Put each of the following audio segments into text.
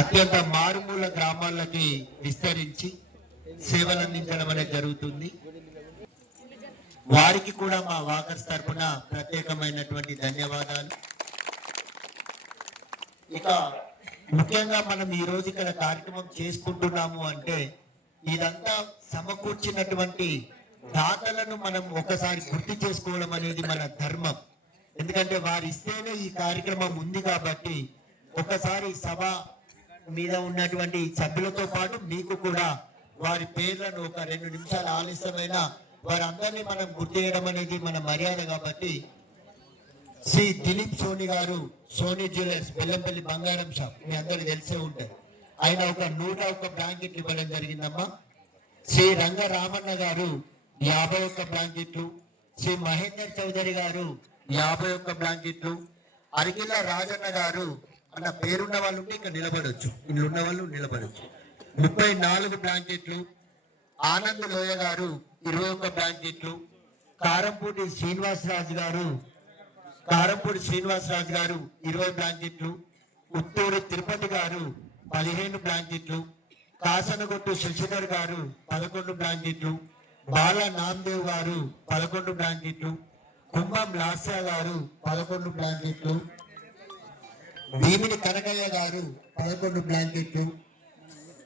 అత్యంత మారుమూల గ్రామాలకి విస్తరించి సేవలు అందించడం అనేది జరుగుతుంది. వారికి కూడా మా వాకర్స్ తరఫున ప్రత్యేకమైనటువంటి ధన్యవాదాలు. ఇక ముఖ్యంగా మనం ఈ రోజు ఇక్కడ కార్యక్రమం చేసుకుంటున్నాము అంటే ఇదంతా సమకూర్చినటువంటి దాతలను మనం ఒకసారి గుర్తు చేసుకోవడం అనేది మన ధర్మం. ఎందుకంటే వారు ఇస్తేనే ఈ కార్యక్రమం ఉంది కాబట్టి ఒకసారి సభ మీద ఉన్నటువంటి సభ్యులతో పాటు మీకు కూడా వారి పేర్లను ఒక 2 నిమిషాలు ఆలస్యమైన వారందరినీ మనం గుర్తు చేయడం అనేది మన మర్యాద. కాబట్టి శ్రీ దిలీప్ సోని గారు, సోని జ్యువెలర్స్, బెల్లంపల్లి బంగారం షాప్, మీ అందరికి తెలిసే ఉంటాయి. ఆయన ఒక 101 బ్లాంకెట్లు ఇవ్వడం జరిగిందమ్మా. శ్రీ రంగ రామన్న గారు 51 బ్లాంకెట్లు, శ్రీ మహేందర్ చౌదరి గారు 51 బ్లాంకెట్లు, అరిగిల రాజన్న గారు అన్న పేరున్న వాళ్ళు ఉంటే ఇక్కడ నిలబడొచ్చు, ఇల్లు ఉన్న వాళ్ళు నిలబడొచ్చు, 34 బ్లాంకెట్లు, ఆనంద్ లోయ గారు 21 బ్లాంకెట్లు, కారంపూడి శ్రీనివాసరాజు గారు 20 బ్లాంకెట్లు, ఉత్తూరు తిరుపతి గారు 15 బ్లాంకెట్లు, కాసనగొట్టు శశిధర్ గారు 11 బ్లాంకెట్లు, బాల నామదేవ్ గారు 11 బ్లాంకెట్లు, కుంభం లాస్య గారు 11 బ్లాంకెట్లు, భీమిని కనకయ్య గారు 11 బ్లాంకెట్లు,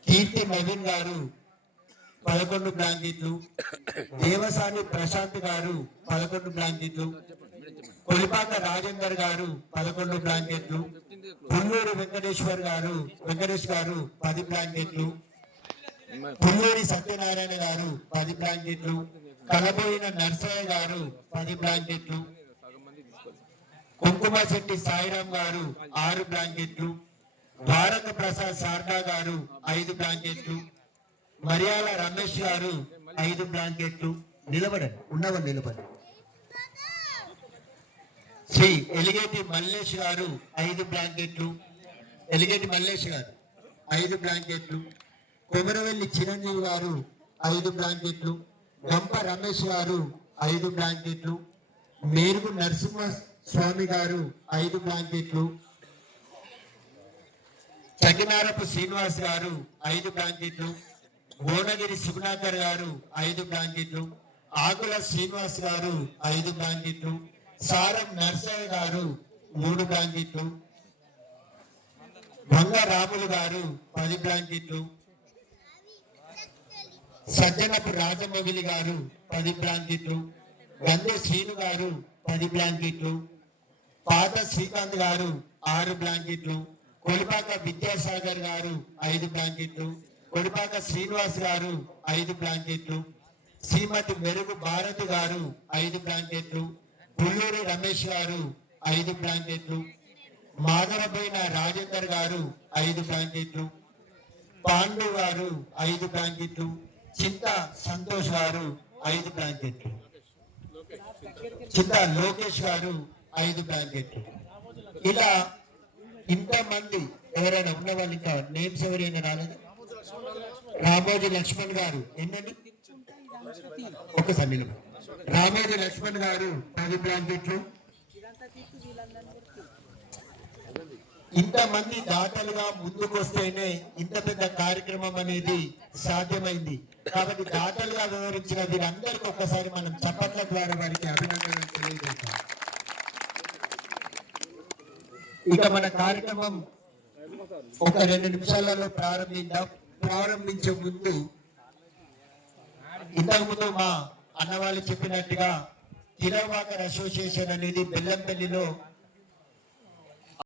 కీర్తి నవీన్ గారు 11 బ్లాంకెట్లు, దేవసాని ప్రశాంత్ గారు 11 బ్లాంకెట్లు, కొలిపాక రాజేందర్ గారు 11 బ్లాంకెట్లు, పుల్లూరు వెంకటేష్ గారు 10 బ్లాంకెట్లు, పుల్లూరి సత్యనారాయణ గారు 10 బ్లాంకెట్లు, కలబోయిన నర్సయ్య గారు 10 బ్లాంకెట్లు, కుంకుమ శెట్టి సాయిరాం గారు 6 బ్లాంకెట్లు, భారత ప్రసాద్ శారదా గారు 5 బ్లాంకెట్లు, మరియాల రమేష్ గారు 5 బ్లాంకెట్లు. నిలబడండి, ఉన్నవారు నిలబడండి. శ్రీ ఎలిగేటి మల్లేష్ గారు 5 బ్లాంకెట్లు, ఎలిగేటి మల్లేష్ గారు 5 బ్లాంకెట్లు, కొమరవెల్లి చిరంజీవి గారు 5 బ్లాంకెట్లు, గంప రమేష్ గారు 5 బ్లాంకెట్లు, మేరుగు నరసింహ స్వామి గారు 5 బ్లాంకెట్లు, చకినారపు శ్రీనివాస్ గారు 5 బ్లాంకెట్లు, భువనగిరి సుగుణాకర్ గారు 5 బ్లాంకెట్లు, ఆకుల శ్రీనివాస్ గారు 5 బ్లాంకెట్లు, సారం నర్సయ్య గారు 3 బ్లాంకెట్లు, భంగ రాములు గారు 10 బ్లాంకెట్లు, సజ్జనపు రాజమౌళి గారు 10 బ్లాంకెట్లు, గంధె శ్రీను గారు 10 బ్లాంకెట్లు, పాత శ్రీకాంత్ గారు 6 బ్లాంకెట్లు, కొలిపాక విద్యాసాగర్ గారు 5 బ్లాంకెట్లు, కొలిపాక శ్రీనివాస్ గారు 5 బ్లాంకెట్లు, శ్రీమతి మెరుగు భారతి గారు 5 బ్లాంకెట్లు, పుల్లూరి రమేష్ గారు 5 బ్లాంకెట్లు, మాదరబోయిన రాజేందర్ గారు 5 బ్లాంకెట్లు, పాండు గారు 5 బ్లాంకెట్లు, చింత సంతోష్ గారు 5 బ్లాంకెట్లు, చింత లోకేష్ గారు 5 బ్లాంకెట్లు. ఇలా ఇంతమంది ఎవరైనా ఉన్న వాళ్ళు, ఇంకా నేమ్స్ ఎవరైనా రాలేదు? రామోజీ లక్ష్మణ్ గారు ఎన్నండి, ఒక్కసారి నిలబడి. రామోజీ లక్ష్మణ్ గారు 10 బ్లాంకెట్లు. ఇంతమంది దాతలుగా ముందుకు వస్తేనే ఇంత పెద్ద కార్యక్రమం అనేది సాధ్యమైంది. కాబట్టి దాతలుగా వివరించిన వీరందరికీ ఒక్కసారి మనం చప్పట్ల ద్వారా వారికి అభినందనలు తెలియజేస్తాం. ఇక మన కార్యక్రమం ఒక 2 నిమిషాలలో ప్రారంభించే ముందు ఇంతకుముందు మా అన్నవాళ్ళు చెప్పినట్టుగా తిరవాకర్ అసోసియేషన్ అనేది బెల్లంపల్లిలో